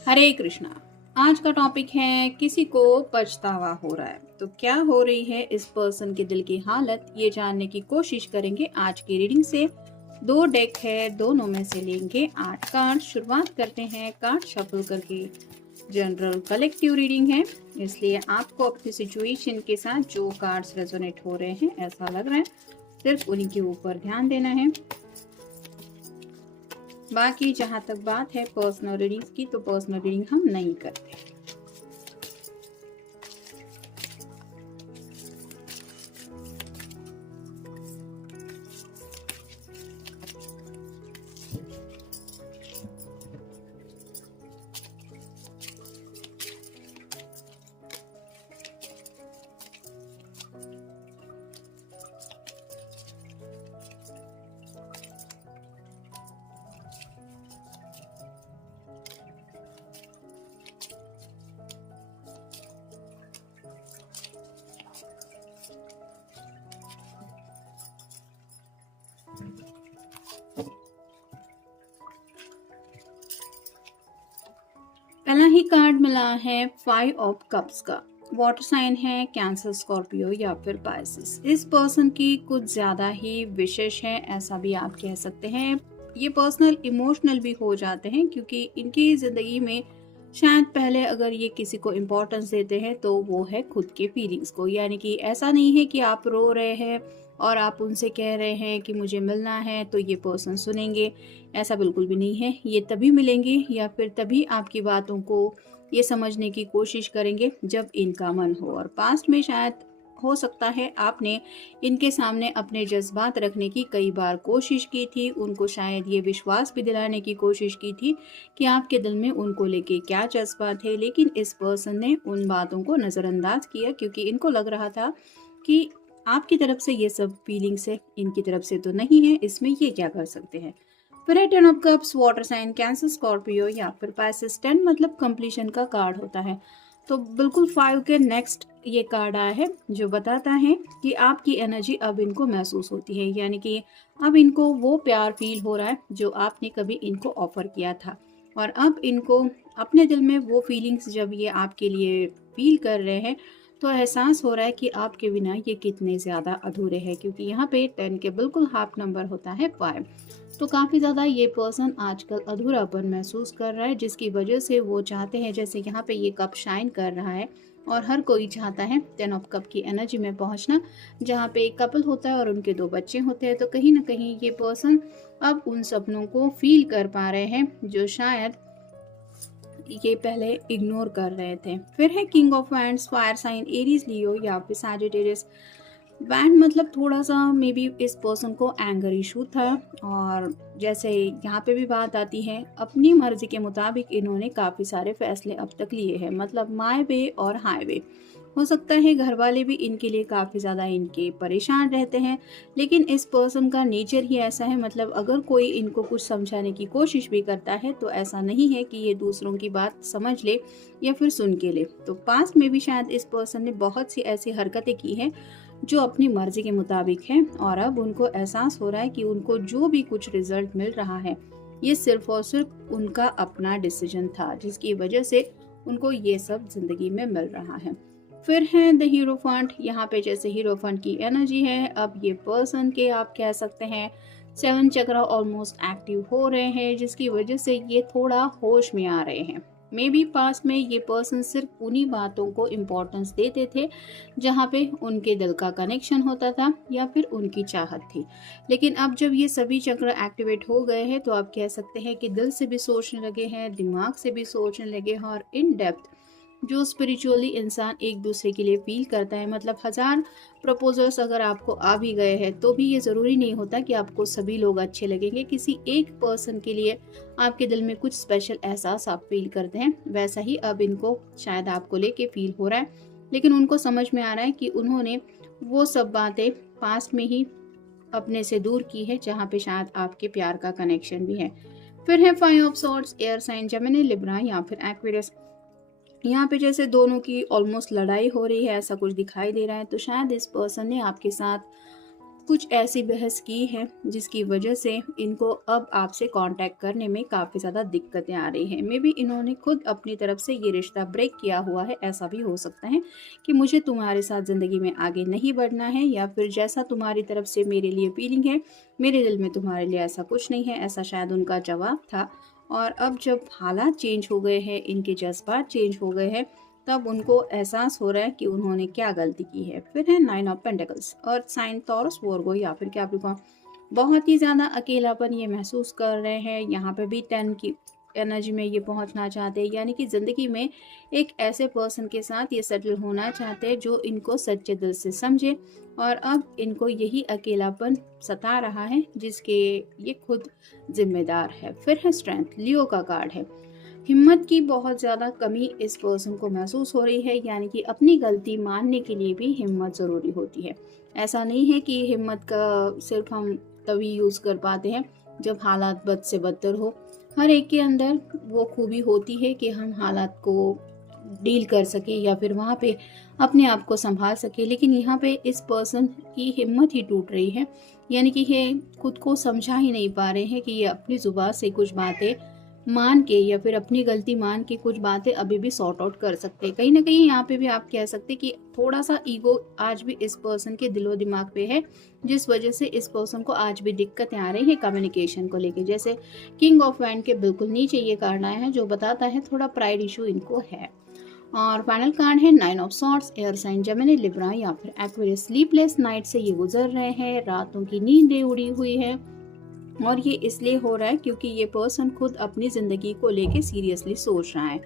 हरे कृष्णा। आज का टॉपिक है किसी को पछतावा हो रहा है तो क्या हो रही है इस पर्सन के दिल की हालत, ये जानने की कोशिश करेंगे आज की रीडिंग से। दो डेक है, दोनों में से लेंगे 8 कार्ड। शुरुआत करते हैं कार्ड शफल करके। जनरल कलेक्टिव रीडिंग है, इसलिए आपको अपनी सिचुएशन के साथ जो कार्ड्स रेजोनेट हो रहे हैं ऐसा लग रहा है सिर्फ उन्हीं के ऊपर ध्यान देना है। बाकी जहां तक बात है पर्सनल रीडिंग की, तो पर्सनल रीडिंग हम नहीं करते। पहला ही कार्ड मिला है 5 ऑफ कप्स का। वाटर साइन है, कैंसर, स्कॉर्पियो या फिर पाइसिस। इस पर्सन की कुछ ज्यादा ही विशेष है, ऐसा भी आप कह सकते हैं। ये पर्सनल इमोशनल भी हो जाते हैं क्योंकि इनकी जिंदगी में शायद पहले अगर ये किसी को इम्पोर्टेंस देते हैं तो वो है खुद के फीलिंग्स को। यानी कि ऐसा नहीं है कि आप रो रहे हैं और आप उनसे कह रहे हैं कि मुझे मिलना है तो ये पर्सन सुनेंगे, ऐसा बिल्कुल भी नहीं है। ये तभी मिलेंगे या फिर तभी आपकी बातों को ये समझने की कोशिश करेंगे जब इनका मन हो। और पास्ट में शायद हो सकता है आपने इनके सामने अपने जज्बात रखने की कई बार कोशिश की थी, उनको शायद ये विश्वास भी दिलाने की कोशिश की थी कि आपके दिल में उनको लेके क्या जज्बात है, लेकिन इस पर्सन ने उन बातों को नज़रअंदाज किया क्योंकि इनको लग रहा था कि आपकी तरफ से ये सब फीलिंग्स है, इनकी तरफ से तो नहीं है, इसमें ये क्या कर सकते हैं। फिर है 10 of cups, water sign, cancer, Scorpio या फिर पाइसेस। 10 मतलब कंप्लीशन का कार्ड होता है, तो बिल्कुल 5 के नेक्स्ट ये कार्ड आया है जो बताता है कि आपकी एनर्जी अब इनको महसूस होती है। यानी कि अब इनको वो प्यार फील हो रहा है जो आपने कभी इनको ऑफर किया था, और अब इनको अपने दिल में वो फीलिंग्स जब ये आपके लिए फील कर रहे हैं तो एहसास हो रहा है कि आपके बिना ये कितने ज़्यादा अधूरे हैं, क्योंकि यहाँ पे 10 के बिल्कुल हाफ नंबर होता है 5। तो काफ़ी ज़्यादा ये पर्सन आजकल अधूरापन महसूस कर रहा है, जिसकी वजह से वो चाहते हैं, जैसे यहाँ पे ये कप शाइन कर रहा है और हर कोई चाहता है 10 ऑफ कप की एनर्जी में पहुँचना, जहाँ पे एक कपल होता है और उनके 2 बच्चे होते हैं। तो कहीं ना कहीं ये पर्सन अब उन सपनों को फील कर पा रहे हैं जो शायद ये पहले इग्नोर कर रहे थे। फिर है king of wands, fire sign, Aries, Leo या फिर सैजिटेरियस। वैंड मतलब थोड़ा सा मे बी इस पर्सन को एंगर इशू था, और जैसे यहाँ पे भी बात आती है अपनी मर्जी के मुताबिक इन्होंने काफ़ी सारे फैसले अब तक लिए हैं, मतलब माय वे और हाईवे। हो सकता है घर वाले भी इनके लिए काफ़ी ज़्यादा इनके परेशान रहते हैं, लेकिन इस पर्सन का नेचर ही ऐसा है, मतलब अगर कोई इनको कुछ समझाने की कोशिश भी करता है तो ऐसा नहीं है कि ये दूसरों की बात समझ ले या फिर सुन के ले। तो पास्ट में भी शायद इस पर्सन ने बहुत सी ऐसी हरकतें की हैं जो अपनी मर्जी के मुताबिक है, और अब उनको एहसास हो रहा है कि उनको जो भी कुछ रिजल्ट मिल रहा है ये सिर्फ और सिर्फ उनका अपना डिसीजन था, जिसकी वजह से उनको ये सब जिंदगी में मिल रहा है। फिर है द हीरोफंट। यहाँ पे जैसे हीरोफंट की एनर्जी है, अब ये पर्सन के आप कह सकते हैं 7 चक्र ऑलमोस्ट एक्टिव हो रहे हैं, जिसकी वजह से ये थोड़ा होश में आ रहे हैं। मे बी पास में ये पर्सन सिर्फ उन्हीं बातों को इम्पोर्टेंस देते थे जहाँ पे उनके दिल का कनेक्शन होता था या फिर उनकी चाहत थी, लेकिन अब जब ये सभी चक्र एक्टिवेट हो गए हैं तो आप कह सकते हैं कि दिल से भी सोचने लगे हैं, दिमाग से भी सोचने लगे हैं, और इन डेप्थ जो स्पिरिचुअली इंसान एक दूसरे के लिए फील करता है। मतलब 1000 प्रपोजल्स अगर आपको आ भी गए हैं तो भी ये ज़रूरी नहीं होता कि आपको सभी लोग अच्छे लगेंगे। किसी एक पर्सन के लिए आपके दिल में कुछ स्पेशल एहसास आप फील करते हैं, वैसा ही अब इनको शायद आपको लेके फील हो रहा है, लेकिन उनको समझ में आ रहा है कि उन्होंने वो सब बातें पास्ट में ही अपने से दूर की है जहाँ पे शायद आपके प्यार का कनेक्शन भी है। फिर है 5 of swords, air sign, Gemini, Libra या फिर एक्वेरियस। यहाँ पे जैसे दोनों की ऑलमोस्ट लड़ाई हो रही है, ऐसा कुछ दिखाई दे रहा है, तो शायद इस पर्सन ने आपके साथ कुछ ऐसी बहस की है जिसकी वजह से इनको अब आपसे कांटेक्ट करने में काफ़ी ज़्यादा दिक्कतें आ रही हैं। मे बी इन्होंने खुद अपनी तरफ से ये रिश्ता ब्रेक किया हुआ है। ऐसा भी हो सकता है कि मुझे तुम्हारे साथ ज़िंदगी में आगे नहीं बढ़ना है, या फिर जैसा तुम्हारी तरफ से मेरे लिए फीलिंग है, मेरे दिल में तुम्हारे लिए ऐसा कुछ नहीं है, ऐसा शायद उनका जवाब था। और अब जब हालात चेंज हो गए हैं, इनके जज्बात चेंज हो गए हैं, तब उनको एहसास हो रहा है कि उन्होंने क्या गलती की है। फिर है 9 ऑफ पेंटिकल्स और साइन टॉरस वोर्गो या फिर कैप्रिकॉर्न। बहुत ही ज़्यादा अकेलापन ये महसूस कर रहे हैं। यहाँ पे भी 10 की एनर्जी में ये पहुंचना चाहते हैं, यानी कि ज़िंदगी में एक ऐसे पर्सन के साथ ये सेटल होना चाहते हैं जो इनको सच्चे दिल से समझे। और अब इनको यही अकेलापन सता रहा है जिसके ये खुद जिम्मेदार है। फिर है स्ट्रेंथ, लियो का कार्ड है। हिम्मत की बहुत ज़्यादा कमी इस पर्सन को महसूस हो रही है, यानी कि अपनी गलती मानने के लिए भी हिम्मत ज़रूरी होती है। ऐसा नहीं है कि हिम्मत का सिर्फ हम तभी यूज़ कर पाते हैं जब हालात बद से बदतर हो। हर एक के अंदर वो खूबी होती है कि हम हालात को डील कर सके या फिर वहाँ पे अपने आप को संभाल सके, लेकिन यहाँ पे इस पर्सन की हिम्मत ही टूट रही है। यानी कि ये खुद को समझा ही नहीं पा रहे हैं कि ये अपनी जुबान से कुछ बातें मान के या फिर अपनी गलती मान के कुछ बातें अभी भी सॉर्ट आउट कर सकते हैं। कहीं ना कहीं यहाँ पे भी आप कह सकते हैं कि थोड़ा सा ईगो आज भी इस पर्सन के दिलो दिमाग पे है, जिस वजह से इस पर्सन को आज भी दिक्कतें आ रही हैं कम्युनिकेशन को लेके। जैसे किंग ऑफ वैंड के बिल्कुल नीचे ये कार्ड आया है जो बताता है थोड़ा प्राइड इशू इनको है। और फाइनल कार्ड है 9 of swords, air sign Gemini, Libra या फिर एक्वेरियस। स्लीपलेस नाइट से ये गुजर रहे हैं, रातों की नींदें उड़ी हुई है, और ये इसलिए हो रहा है क्योंकि ये पर्सन खुद अपनी ज़िंदगी को लेके सीरियसली सोच रहा है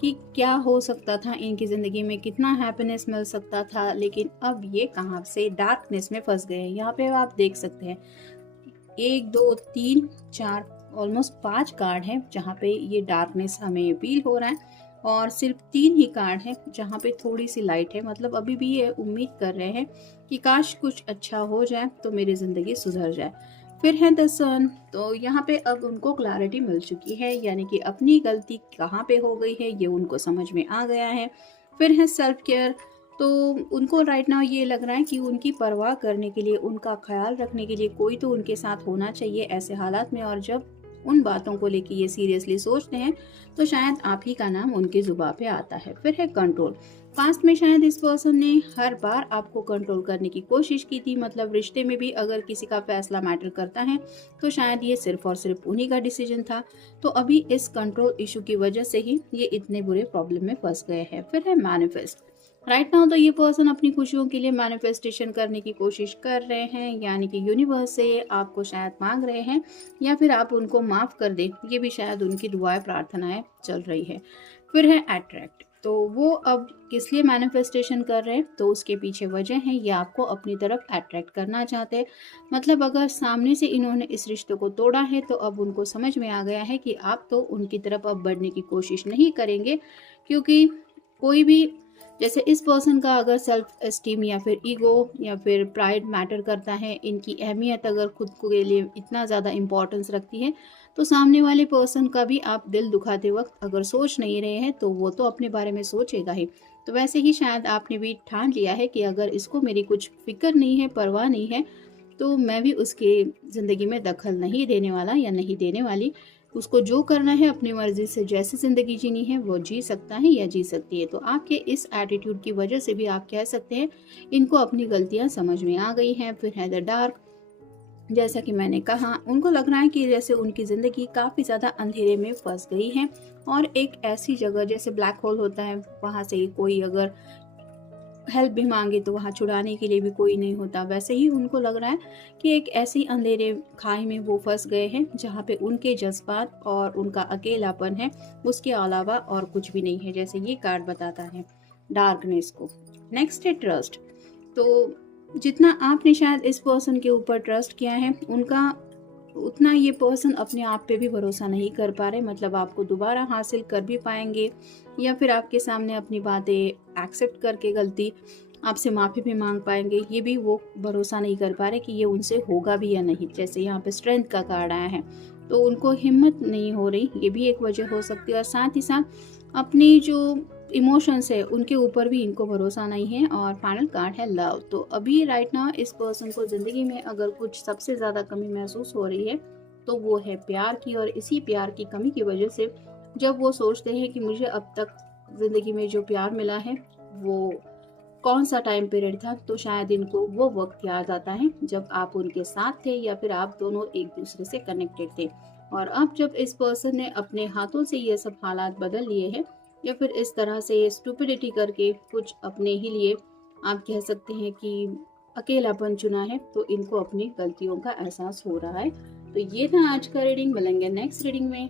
कि क्या हो सकता था इनकी ज़िंदगी में, कितना हैप्पीनेस मिल सकता था, लेकिन अब ये कहाँ से डार्कनेस में फंस गए हैं। यहाँ पे आप देख सकते हैं 1 2 3 4 ऑलमोस्ट 5 कार्ड हैं जहाँ पे ये डार्कनेस हमें फील हो रहा है, और सिर्फ 3 ही कार्ड हैं जहाँ पे थोड़ी सी लाइट है। मतलब अभी भी ये उम्मीद कर रहे हैं कि काश कुछ अच्छा हो जाए तो मेरी ज़िंदगी सुधर जाए। फिर है द सन, तो यहाँ पे अब उनको क्लैरिटी मिल चुकी है, यानी कि अपनी गलती कहाँ पे हो गई है ये उनको समझ में आ गया है। फिर है सेल्फ केयर, तो उनको राइट नाउ ये लग रहा है कि उनकी परवाह करने के लिए, उनका ख्याल रखने के लिए कोई तो उनके साथ होना चाहिए ऐसे हालात में। और जब उन बातों को लेके ये सीरियसली सोचते हैं तो शायद आप ही का नाम उनकी जुबान पे आता है। फिर है कंट्रोल, पास्ट में शायद इस पर्सन ने हर बार आपको कंट्रोल करने की कोशिश की थी। मतलब रिश्ते में भी अगर किसी का फैसला मैटर करता है तो शायद ये सिर्फ और सिर्फ उन्हीं का डिसीजन था। तो अभी इस कंट्रोल इशू की वजह से ही ये इतने बुरे प्रॉब्लम में फंस गए हैं। फिर है मैनिफेस्ट, राइट नाउ तो ये पर्सन अपनी खुशियों के लिए मैनिफेस्टेशन करने की कोशिश कर रहे हैं, यानी कि यूनिवर्स से आपको शायद मांग रहे हैं या फिर आप उनको माफ़ कर दें, ये भी शायद उनकी दुआएं प्रार्थनाएं चल रही है। फिर है अट्रैक्ट, तो वो अब किस लिए मैनिफेस्टेशन कर रहे हैं, तो उसके पीछे वजह है ये आपको अपनी तरफ अट्रैक्ट करना चाहते हैं। मतलब अगर सामने से इन्होंने इस रिश्ते को तोड़ा है तो अब उनको समझ में आ गया है कि आप तो उनकी तरफ अब बढ़ने की कोशिश नहीं करेंगे, क्योंकि कोई भी, जैसे इस पर्सन का अगर सेल्फ एस्टीम या फिर ईगो या फिर प्राइड मैटर करता है, इनकी अहमियत अगर खुद के लिए इतना ज़्यादा इम्पोर्टेंस रखती है, तो सामने वाले पर्सन का भी आप दिल दुखाते वक्त अगर सोच नहीं रहे हैं तो वो तो अपने बारे में सोचेगा ही। तो वैसे ही शायद आपने भी ठान लिया है कि अगर इसको मेरी कुछ फिक्र नहीं है, परवाह नहीं है, तो मैं भी उसके ज़िंदगी में दखल नहीं देने वाला या नहीं देने वाली। उसको जो करना है अपनी मर्जी से, जैसी ज़िंदगी जीनी है वो जी सकता है या जी सकती है। तो आपके इस एटीट्यूड की वजह से भी आप कह सकते हैं इनको अपनी गलतियां समझ में आ गई हैं। फिर है द डार्क, जैसा कि मैंने कहा उनको लग रहा है कि जैसे उनकी ज़िंदगी काफ़ी ज़्यादा अंधेरे में फंस गई है, और एक ऐसी जगह जैसे ब्लैक होल होता है, वहाँ से कोई अगर हेल्प भी मांगे तो वहाँ छुड़ाने के लिए भी कोई नहीं होता। वैसे ही उनको लग रहा है कि एक ऐसी अंधेरे खाई में वो फंस गए हैं जहाँ पे उनके जज्बात और उनका अकेलापन है, उसके अलावा और कुछ भी नहीं है, जैसे ये कार्ड बताता है डार्कनेस को। नेक्स्ट है ट्रस्ट, तो जितना आपने शायद इस पर्सन के ऊपर ट्रस्ट किया है उनका उतना ये पर्सन अपने आप पे भी भरोसा नहीं कर पा रहे। मतलब आपको दोबारा हासिल कर भी पाएंगे या फिर आपके सामने अपनी बातें एक्सेप्ट करके गलती आपसे माफ़ी भी मांग पाएंगे, ये भी वो भरोसा नहीं कर पा रहे कि ये उनसे होगा भी या नहीं। जैसे यहाँ पे स्ट्रेंथ का कार्ड आया है, तो उनको हिम्मत नहीं हो रही, ये भी एक वजह हो सकती है। और साथ ही साथ अपनी जो इमोशंस है उनके ऊपर भी इनको भरोसा नहीं है। और फाइनल कार्ड है लव। तो अभी राइट नाउ इस पर्सन को ज़िंदगी में अगर कुछ सबसे ज़्यादा कमी महसूस हो रही है तो वो है प्यार की। और इसी प्यार की कमी की वजह से जब वो सोचते हैं कि मुझे अब तक ज़िंदगी में जो प्यार मिला है वो कौन सा टाइम पीरियड था, तो शायद इनको वो वक्त याद आता है जब आप उनके साथ थे या फिर आप दोनों एक दूसरे से कनेक्टेड थे। और अब जब इस पर्सन ने अपने हाथों से ये सब हालात बदल लिए हैं या फिर इस तरह से स्टुपिडिटी करके कुछ अपने ही लिए आप कह सकते हैं कि अकेलापन चुना है, तो इनको अपनी गलतियों का एहसास हो रहा है। तो ये था आज का रीडिंग। मिलेंगे नेक्स्ट रीडिंग में।